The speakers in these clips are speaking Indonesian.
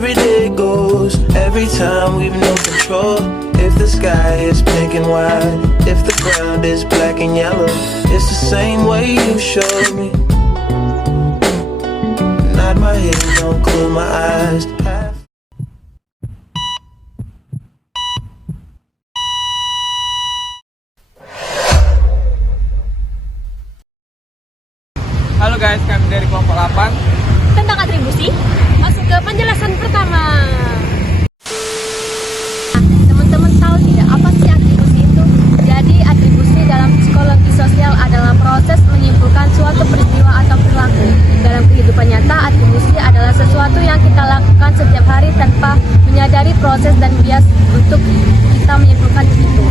every day goes, every time we've no control. If the sky is pink and white, if the ground is black and yellow, it's the same way you showed me. Nod my head, don't close my eyes. Halo guys, kami dari kelompok 8 tentang atribusi. Masuk ke penjelasan pertama. Teman-teman tahu tidak apa sih atribusi itu? Jadi atribusi dalam psikologi sosial adalah proses menyimpulkan suatu peristiwa atau perilaku. Dalam kehidupan nyata, atribusi adalah sesuatu yang kita lakukan setiap hari tanpa menyadari proses dan bias untuk kita menyimpulkan itu.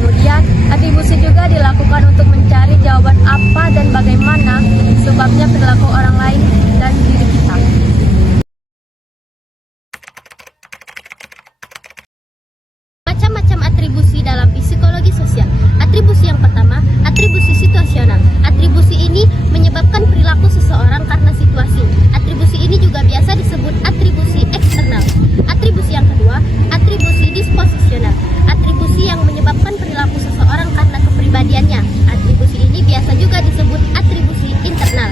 Kemudian, atribusi juga dilakukan untuk mencari jawaban apa dan bagaimana sebabnya perilaku orang lain dan diri kita. Macam-macam atribusi dalam psikologi sosial. Atribusi yang pertama, atribusi situasional. Atribusi ini menyebabkan perilaku seseorang karena situasi. Atribusi ini juga biasa disebut atribusi eksternal. Atribusi yang kedua, atribusi disposisional. Atribusi yang menyebabkan perilaku seseorang karena kepribadiannya. Atribusi ini biasa juga disebut atribusi internal.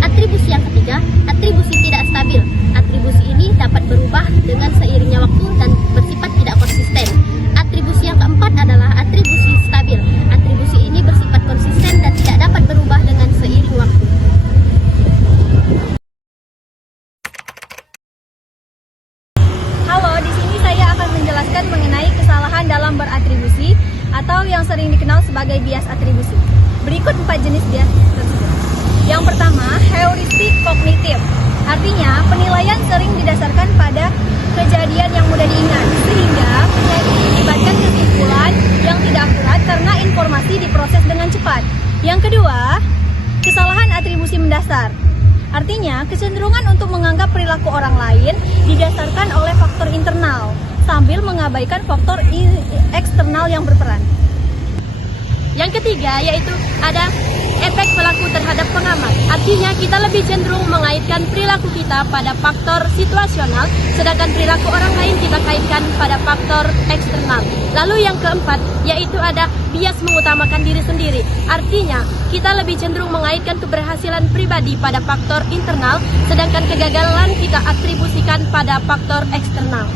Atribusi yang ketiga, atribusi tidak stabil. Atribusi ini dapat berubah dengan seiringnya waktu dan bersifat tidak konsisten. Atribusi yang keempat adalah atribusi stabil. Atribusi ini bersifat konsisten dan tidak dapat berubah dengan seiring waktu. Halo, di sini saya akan menjelaskan mengenai kesalahan dalam beratribusi atau yang sering dikenal sebagai bias atribusi. Berikut 4 jenis bias tersebut. Yang pertama, heuristik kognitif. Artinya, penilaian sering didasarkan pada kejadian yang mudah diingat, sehingga mengakibatkan kesimpulan yang tidak akurat karena informasi diproses dengan cepat. Yang kedua, kesalahan atribusi mendasar. Artinya, kecenderungan untuk menganggap perilaku orang lain didasarkan oleh faktor internal, sambil mengabaikan faktor eksternal yang berperan. Yang ketiga, yaitu ada efek pelaku terhadap pengamat. Artinya, kita lebih cenderung mengaitkan perilaku kita pada faktor situasional, sedangkan perilaku orang lain kita kaitkan pada faktor eksternal. Lalu yang keempat, yaitu ada bias mengutamakan diri sendiri. Artinya, kita lebih cenderung mengaitkan keberhasilan pribadi pada faktor internal, sedangkan kegagalan kita atribusikan pada faktor eksternal.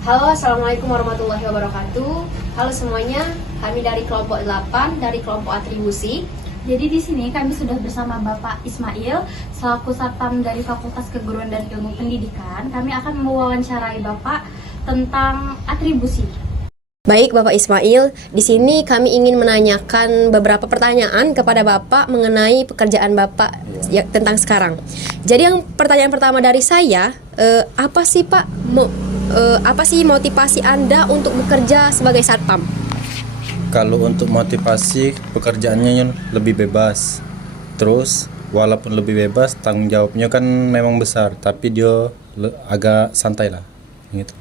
Halo, assalamualaikum warahmatullahi wabarakatuh. Halo semuanya, kami dari kelompok 8 dari kelompok atribusi. Jadi di sini kami sudah bersama Bapak Ismail selaku Satpam dari Fakultas Keguruan dan Ilmu Pendidikan. Kami akan mewawancarai Bapak tentang atribusi. Baik Bapak Ismail, di sini kami ingin menanyakan beberapa pertanyaan kepada Bapak mengenai pekerjaan Bapak ya, tentang sekarang. Jadi yang pertanyaan pertama dari saya, apa sih Pak? Apa sih motivasi Anda untuk bekerja sebagai satpam? Kalau untuk motivasi, pekerjaannya lebih bebas. Terus walaupun lebih bebas, tanggung jawabnya kan memang besar, tapi dia agak santai lah gitu.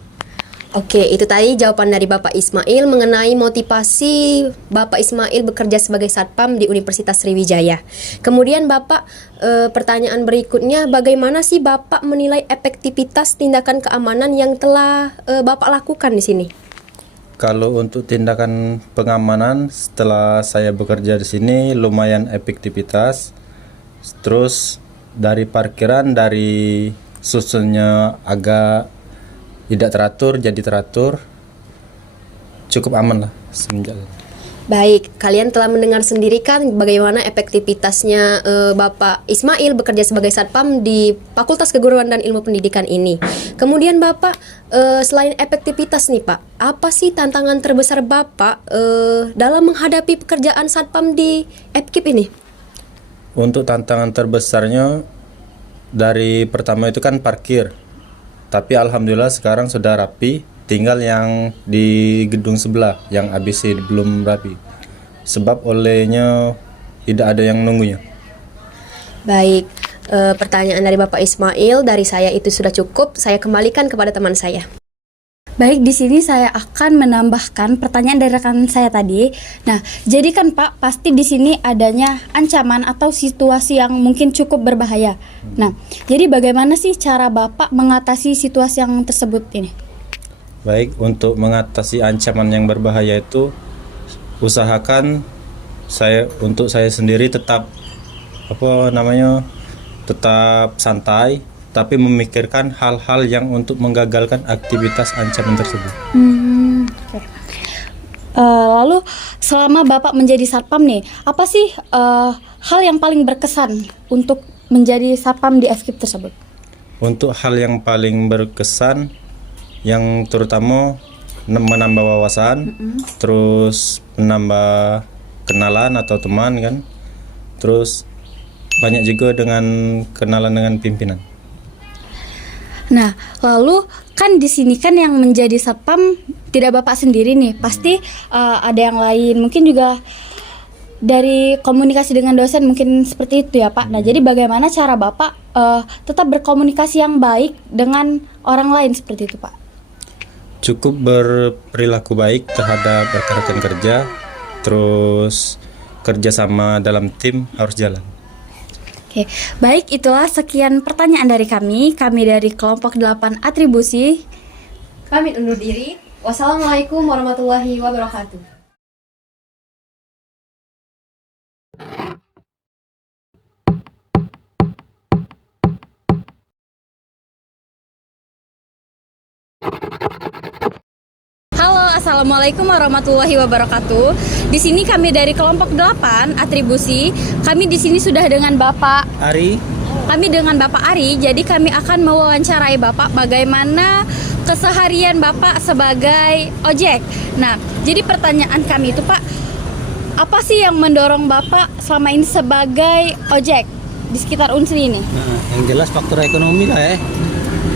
Oke, itu tadi jawaban dari Bapak Ismail mengenai motivasi Bapak Ismail bekerja sebagai satpam di Universitas Sriwijaya. Kemudian Bapak, pertanyaan berikutnya, bagaimana sih Bapak menilai efektivitas tindakan keamanan yang telah Bapak lakukan di sini? Kalau untuk tindakan pengamanan, setelah saya bekerja di sini lumayan efektivitas. Terus dari parkiran, dari susunnya agak tidak teratur jadi teratur, cukup aman lah semenjak. Baik, kalian telah mendengar sendiri kan bagaimana efektivitasnya Bapak Ismail bekerja sebagai satpam di Fakultas Keguruan dan Ilmu Pendidikan ini. Kemudian Bapak, selain efektivitas nih Pak, apa sih tantangan terbesar Bapak dalam menghadapi pekerjaan satpam di FKIP ini? Untuk tantangan terbesarnya, dari pertama itu kan parkir. Tapi alhamdulillah sekarang sudah rapi, tinggal yang di gedung sebelah yang ABC belum rapi. Sebab olehnya tidak ada yang nunggunya. Baik, pertanyaan dari Bapak Ismail dari saya itu sudah cukup. Saya kembalikan kepada teman saya. Baik, di sini saya akan menambahkan pertanyaan dari rekan saya tadi. Nah, jadi kan Pak, pasti di sini adanya ancaman atau situasi yang mungkin cukup berbahaya. Nah, jadi bagaimana sih cara Bapak mengatasi situasi yang tersebut ini? Baik, untuk mengatasi ancaman yang berbahaya itu usahakan saya sendiri tetap tetap santai, tapi memikirkan hal-hal yang untuk menggagalkan aktivitas ancaman tersebut. Oke. Lalu selama Bapak menjadi satpam nih, apa sih hal yang paling berkesan untuk menjadi satpam di FKIP tersebut? Untuk hal yang paling berkesan, yang terutama menambah wawasan, terus menambah kenalan atau teman kan, terus banyak juga dengan kenalan dengan pimpinan. Nah, lalu kan di sini kan yang menjadi satpam tidak Bapak sendiri nih, pasti ada yang lain, mungkin juga dari komunikasi dengan dosen mungkin seperti itu ya Pak. Nah, jadi bagaimana cara Bapak tetap berkomunikasi yang baik dengan orang lain seperti itu Pak? Cukup berperilaku baik terhadap rekan-rekan kerja, terus kerjasama dalam tim harus jalan. Oke, baik, itulah sekian pertanyaan dari kami dari kelompok 8 atribusi. Pamit undur diri. Wassalamualaikum warahmatullahi wabarakatuh. Assalamualaikum warahmatullahi wabarakatuh. Di sini kami dari kelompok 8 atribusi. Kami di sini sudah dengan Bapak Ari. Kami dengan Bapak Ari. Jadi kami akan mewawancarai Bapak bagaimana keseharian Bapak sebagai ojek. Nah, jadi pertanyaan kami itu Pak, apa sih yang mendorong Bapak selama ini sebagai ojek di sekitar Unsri ini? Nah, yang jelas faktor ekonomi lah ya.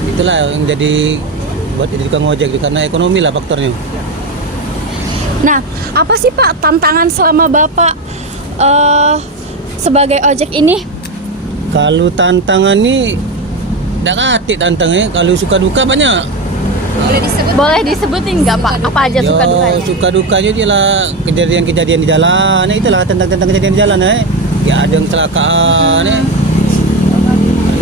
Itulah yang jadi buat jadi tukang ojek, karena ekonomi lah faktornya. Nah, apa sih Pak tantangan selama Bapak sebagai ojek ini? Kalau tantangan ini tidak ngerti tantangannya. Kalau suka duka banyak. Boleh disebutin nggak Pak? Apa aja suka dukanya? Suka dukanya dia lah kejadian-kejadian di jalan. Nah, itulah tentang kejadian di jalan ya. Ya ada yang kecelakaan ya.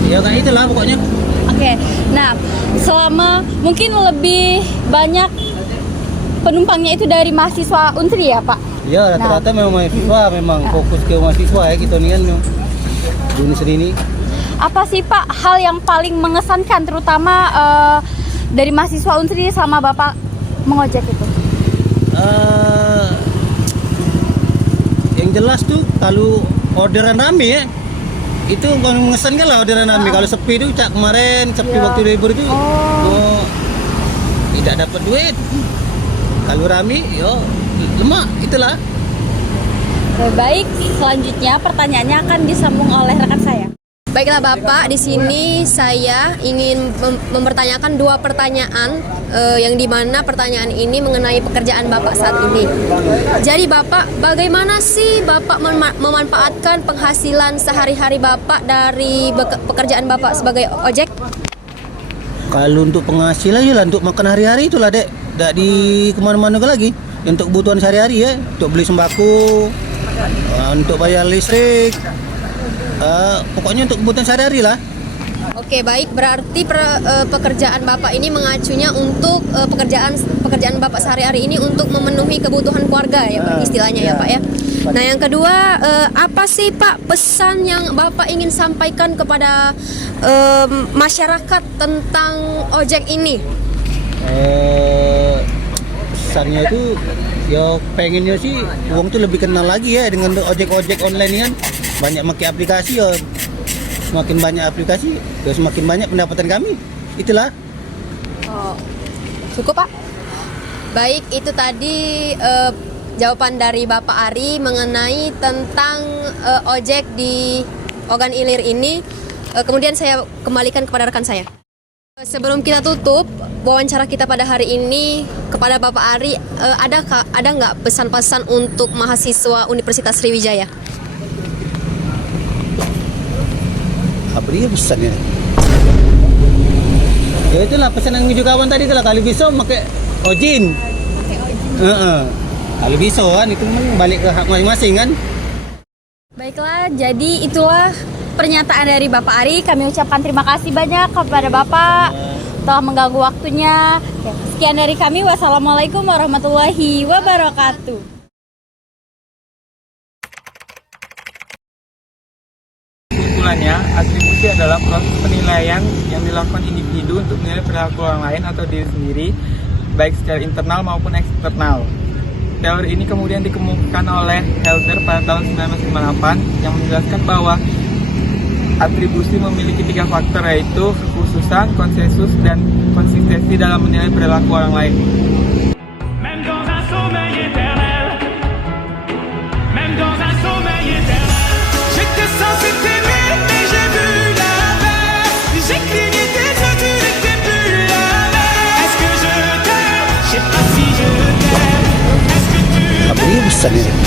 Ya kan itulah pokoknya. Oke. Nah, selama mungkin lebih banyak penumpangnya itu dari mahasiswa Unsri ya Pak? Ya rata-rata memang mahasiswa, memang fokus ke mahasiswa ya gitu nih kan di Unsri ini. Apa sih Pak hal yang paling mengesankan terutama dari mahasiswa Unsri sama Bapak mengojek itu? Yang jelas tuh kalau orderan rame ya, itu mengesankan lah orderan rame. Kalau sepi itu cak kemarin sepi waktu libur itu tidak dapat duit. Kalau rame yo lemak, itulah. Baik, selanjutnya pertanyaannya akan disambung oleh rekan saya. Baiklah Bapak, di sini saya ingin mempertanyakan dua pertanyaan yang dimana pertanyaan ini mengenai pekerjaan Bapak saat ini. Jadi Bapak, bagaimana sih Bapak memanfaatkan penghasilan sehari-hari Bapak dari pekerjaan Bapak sebagai ojek? Kalau untuk penghasilan ya lah, untuk makan hari-hari itulah dek, tidak di kemana-mana lagi. Untuk kebutuhan sehari-hari ya, untuk beli sembako, untuk bayar listrik. Pokoknya untuk kebutuhan sehari-hari lah. Oke, baik, berarti pekerjaan Bapak ini mengacunya untuk pekerjaan Bapak sehari-hari ini untuk memenuhi kebutuhan keluarga ya Pak, istilahnya ya Pak ya. Nah, yang kedua, apa sih Pak pesan yang Bapak ingin sampaikan kepada masyarakat tentang ojek ini? Pesannya itu ya pengennya sih uang tuh lebih kenal lagi ya dengan ojek-ojek online ini kan. Banyak pakai aplikasi ya, semakin banyak aplikasi ya semakin banyak pendapatan kami. Itulah. Cukup Pak. Baik, itu tadi jawaban dari Bapak Ari mengenai tentang ojek di Ogan Ilir ini. Kemudian saya kembalikan kepada rekan saya. Sebelum kita tutup wawancara kita pada hari ini kepada Bapak Ari, ada nggak pesan-pesan untuk mahasiswa Universitas Sriwijaya? Apa dia pesannya? Ya itulah pesan yang menuju kawan tadi kalau bisa pakai ojin. Kalau bisa kan itu balik ke hak masing-masing kan. Baiklah, jadi itulah pernyataan dari Bapak Ari. Kami ucapkan terima kasih banyak kepada Bapak telah mengganggu waktunya. Ya, sekian dari kami. Wassalamualaikum warahmatullahi wabarakatuh. Kesimpulannya, atribusi adalah proses penilaian yang dilakukan individu untuk menilai perilaku orang lain atau diri sendiri, baik secara internal maupun eksternal. Teori ini kemudian dikemukakan oleh Helder pada tahun 1958 yang menjelaskan bahwa atribusi memiliki 3 faktor, yaitu kekhususan, konsensus, dan konsistensi dalam menilai perilaku orang lain. Même dans un sommeil éternel, même dans un sommeil éternel, j'étais censé t'aimer, mais j'ai vu l'inverse. J'ai cligné tes yeux, tu n'étais plus la même. Est-ce que je t'aime? Je sais pas si je t'aime. Est-ce que tu Apa ini bisa nih?